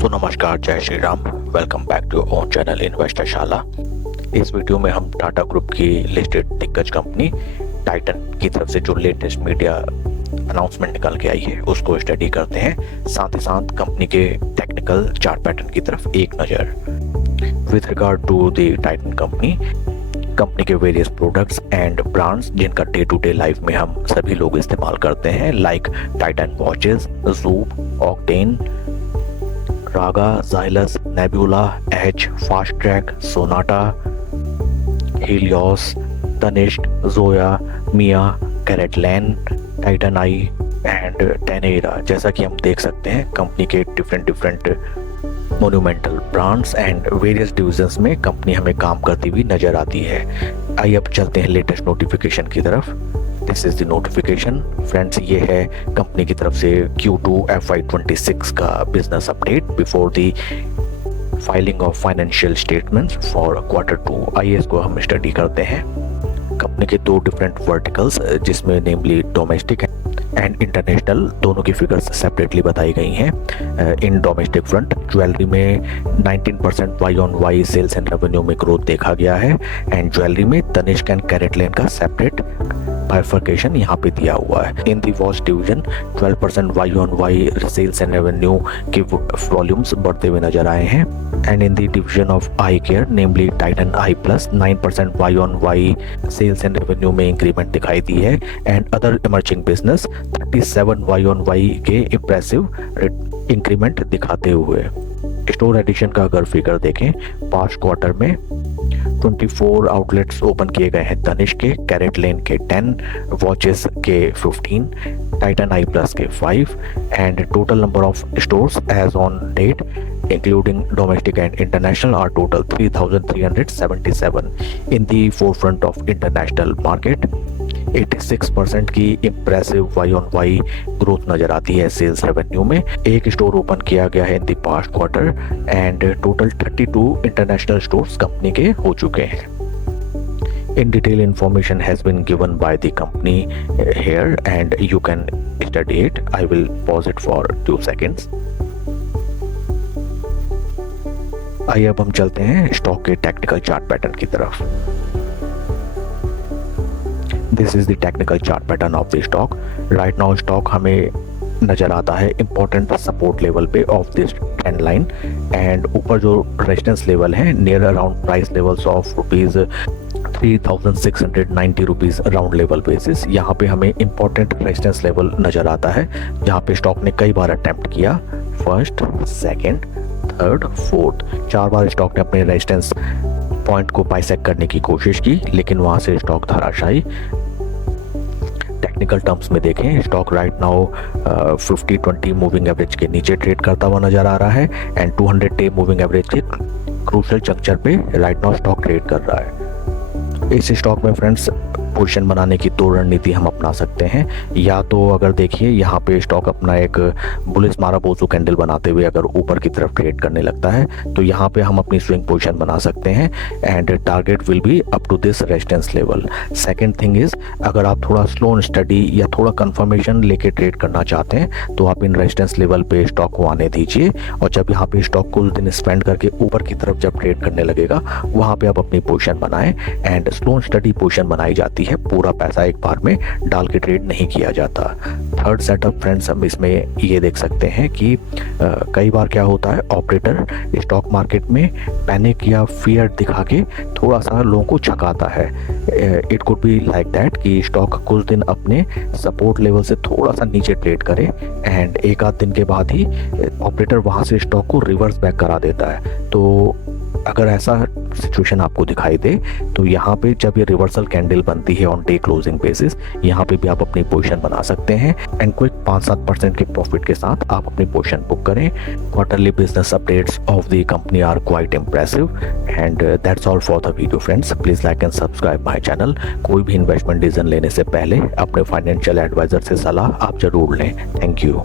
दोस्तों नमस्कार, जय Shri Ram. Welcome back to own channel investor Shala. इस वीडियो में हम टाटा ग्रुप की लिस्टेड दिग्गज कंपनी टाइटन की तरफ से जो लेटेस्ट मीडिया अनाउंसमेंट निकल के आई है उसको स्टडी करते हैं। साथ ही साथ कंपनी के टेक्निकल चार्ट पैटर्न की तरफ एक नज़र। With regard to the Titan company के वेरियस प्रोडक्ट्स एंड ब्रांड्स जिनका डे टू डे लाइफ में हम सभी लोग इस्तेमाल करते हैं, like Titan watches, Zoop, Octane, Raga, Xylys, Nebula, H, Fastrack, Sonata, Helios, Tanishq, Zoya, Mia, CaratLane, Titan eye and Taneira. जैसा कि हम देख सकते हैं कंपनी के different monumental brands and various divisions में कंपनी हमें काम करती हुई नजर आती है। आइए अब चलते हैं लेटेस्ट नोटिफिकेशन की तरफ। This is the notification friends. ये है कंपनी की तरफ से Q2 FY26 का business update before the filing of financial statements for Q2। आइए इसको हम स्टडी करते हैं। कंपनी के दो डिफरेंट वर्टिकल्स जिसमें नेमली डोमेस्टिक एंड इंटरनेशनल दोनों की फिगर्स सेपरेटली बताई गई हैं। इन डोमेस्टिक फ्रंट ज्वेलरी में 19% Y-on-Y सेल्स एंड रेवेन्यू में ग्रोथ देखा गया है एंड ज्वेलरी में तनिष्क एंड कैरेटलैन का सेपरेट बाइफर्केशन यहाँ पे दिया हुआ है। In the watch division 12% Y-on-Y sales and revenue के वॉल्यूम्स बढ़ते हुए नजर आए हैं and in the division of eye care namely Titan eye plus 9% Y-on-Y sales and revenue में इंक्रीमेंट दिखाई दी है and other emerging business 37 Y-on-Y के इम्प्रेसिव इंक्रीमेंट दिखाते हुए। स्टोर एडिशन का अगर फिगर देखें, पास्ट क्वार्टर में 24 आउटलेट्स ओपन किए गए हैं तनिष्क के, कैरेटलैन के 10, वॉचेस के 15, टाइटन आई प्लस के 5 and total number of stores as on date including domestic and international are total 3,377 in the forefront of international market। 86% की इम्प्रेसिव Y-on-Y ग्रोथ नजर आती है सेल्स रेवेन्यू में। एक स्टोर ओपन किया गया है in the past quarter and total 32 international stores company के हो चुके हैं। In detail information has been given by the company here and you can study it। I will pause it for 2 seconds। आइए अब हम चलते हैं स्टॉक के टेक्निकल चार्ट पैटर्न की तरफ। This is the technical chart pattern of the stock. Right now stock हमें नजर आता है इंपॉर्टेंट सपोर्ट लेवल पे of this trend line and ऊपर जो रेजिस्टेंस लेवल है near around price levels of ₹3,690 rupees around level basis. यहाँ पे हमें इंपॉर्टेंट रेजिस्टेंस लेवल नजर आता है जहाँ पे स्टॉक ने कई बार अटेम्प्ट किया, फर्स्ट, सेकेंड, थर्ड, फोर्थ, 4 बार स्टॉक ने अपने रेजिस्टेंस पॉइंट को बाइसेक्ट करने की कोशिश की लेकिन वहां से स्टॉक धराशायी। टेक्निकल टर्म्स में देखें, stock right now 50-20 moving average के नीचे ट्रेड करता हुआ नजर आ रहा है एंड 200 डे मूविंग एवरेज के क्रूशियल जंक्चर पे राइट नाउ स्टॉक ट्रेड कर रहा है। इस स्टॉक में फ्रेंड्स पोजीशन बनाने की 2 रणनीति हम अपना सकते हैं। या तो अगर देखिए यहाँ पे स्टॉक अपना एक बुलिश माराबोसो कैंडल बनाते हुए अगर ऊपर की तरफ ट्रेड करने लगता है तो यहाँ पे हम अपनी स्विंग पोजीशन बना सकते हैं and target will be up to this resistance level. Second thing is, अगर आप थोड़ा स्लो स्टडी या थोड़ा कंफर्मेशन लेके ट्रेड करना चाहते हैं तो आप इन रेजिस्टेंस लेवल पे स्टॉक को आने दीजिए और जब यहाँ पे स्टॉक कुछ दिन स्पेंड करके ऊपर की तरफ जब ट्रेड करने लगेगा वहाँ पे आप अपनी पोजीशन बनाएं एंड स्लो स्टडी पोजीशन बनाई जाती है। पूरा पैसा एक बार में डाल के ट्रेड नहीं किया जाता। थर्ड सेटअप फ्रेंड्स हम इसमें ये देख सकते हैं कि कई बार क्या होता है, ऑपरेटर स्टॉक मार्केट में पैनिक या फियर दिखा के थोड़ा सा लोगों को छकाता है। It could be like that कि स्टॉक कुछ दिन अपने सपोर्ट लेवल से थोड़ा सा नीचे ट्रेड करे एंड एक आध दिन के बाद ही ऑपरेटर वहां से स्टॉक को रिवर्स बैक करा देता है। तो अगर ऐसा सिचुएशन आपको दिखाई दे तो यहाँ पे जब ये रिवर्सल कैंडल बनती है ऑन डे क्लोजिंग बेसिस, यहाँ पे भी आप अपनी पोजीशन बना सकते हैं एंड क्विक 5-7% के प्रॉफिट के साथ आप अपनी पोजीशन बुक करें। Quarterly business updates of the company are quite impressive and that's all for the video friends. Please like and subscribe my channel. कोई भी इन्वेस्टमेंट डिसीजन लेने से पहले अपने फाइनेंशियल एडवाइजर से सलाह आप जरूर लें। Thank you.